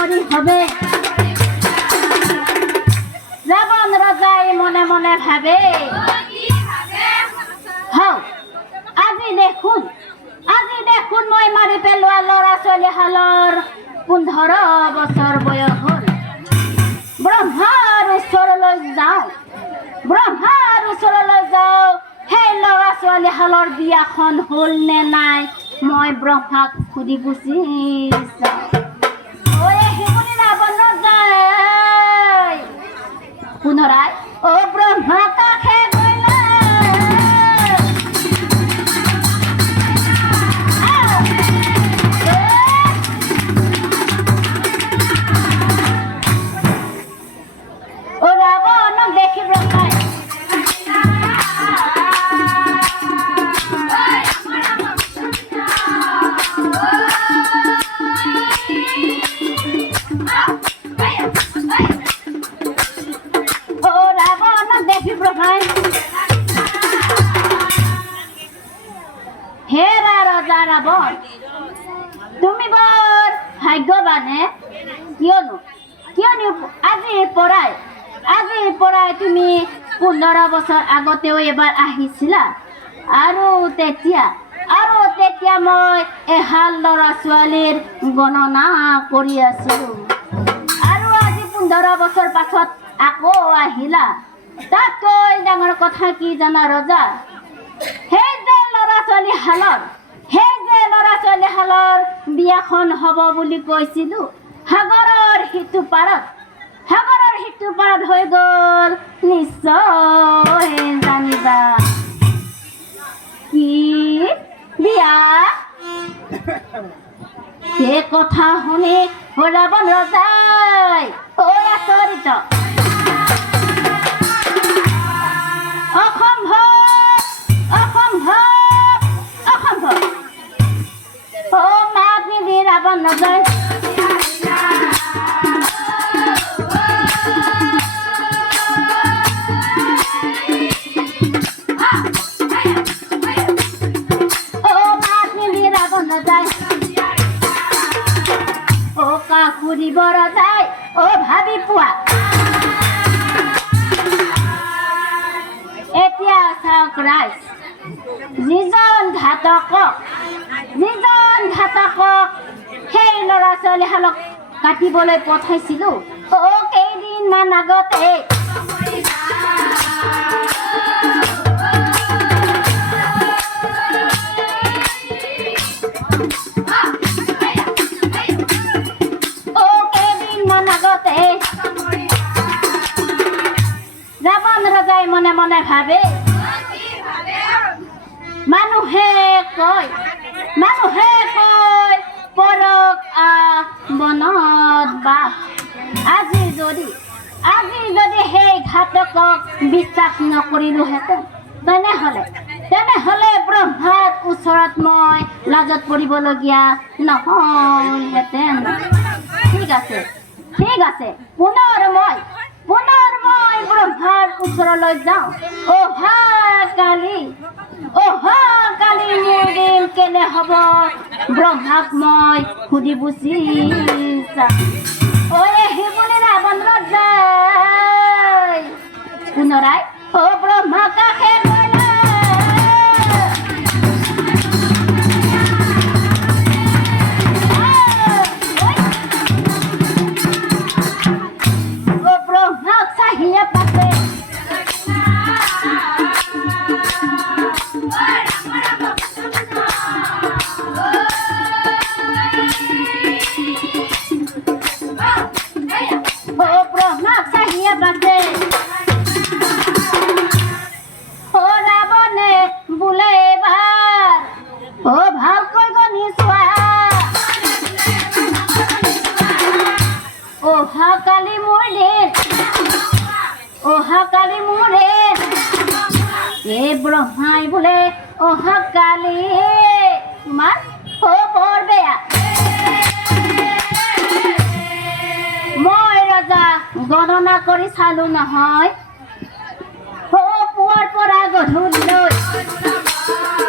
কৰি হবে ৰাৱণ ৰজাই মনে মনে ভাবে হও আজি দেখোন মই মাৰি পেলোৱা ল'ৰা ছোৱালীহালৰ 15 বছৰ বয়স হ'ল ব্ৰহ্মাৰ ওচৰলৈ যাওঁ সেই ল'ৰা ছোৱালীহালৰ বিয়াখন হ'ল নে নাই মই ব্ৰহ্মাক সুধি পুছি পুনৰাই অ ব্ৰহ্মা কাষে হেৰা ৰজা ৰাৱণ তুমি বৰ ভাগ্যৱানে কিয়নো আজিৰ পৰাই তুমি 15 বছৰ আগতেও এবাৰ আহিছিলা আৰু তেতিয়া মই এহাল ল'ৰা ছোৱালীৰ গণনা কৰি আছিলোঁ আৰু আজি 15 বছৰ পাছত আকৌ আহিলা তাতকৈ ডাঙৰ কথা কি জানা ৰজা সেই যে ল'ৰা ছোৱালীহালৰ বিয়াখন হ'ব বুলি কৈছিলোঁ সাগৰৰ সিটো পাৰত হৈ গ'ল নিশ্চয় জানিবা কি বিয়া সেই কথা শুনি ৰাৱণ ৰজাই আচৰিত অসম্ভৱ মাত নিদি ৰাৱণ ৰজাই কাকুৰিব ৰজাই ভাবি পোৱা এতিয়া চাওক ৰাইজ যিজন ঘাতকক সেই ল'ৰা ছোৱালীহালক কাটিবলৈ পঠাইছিলোঁ কেইদিনমান আগতে ৰাৱণ ৰজাই মনে মনে ভাবে মানুহে কয় পৰক বনত বাস আজি যদি সেই ঘাতকক বিশ্বাস নকৰিলোহেঁতেন তেনেহ'লে ব্ৰহ্মাৰ ওচৰত মই লাজত পৰিবলগীয়া নহ'লহেঁতেন ঠিক আছে পুনৰ মই ব্ৰহ্মাৰ ওচৰলৈ যাওঁ অহাকালি মোৰ দিন কেনে হ'ব ব্ৰহ্মাক মই সুধি পুছি বুলি ৰাৱণ ৰজাই পুনৰাই ব্ৰহ্মা কাষে অহাকালি মোৰে ব্ৰহ্মাই বোলে অহাকালি তোমাৰ বৰ বেয়া মই ৰজা গণনা কৰি চালো নহয় পুৱাৰ পৰা গধূলি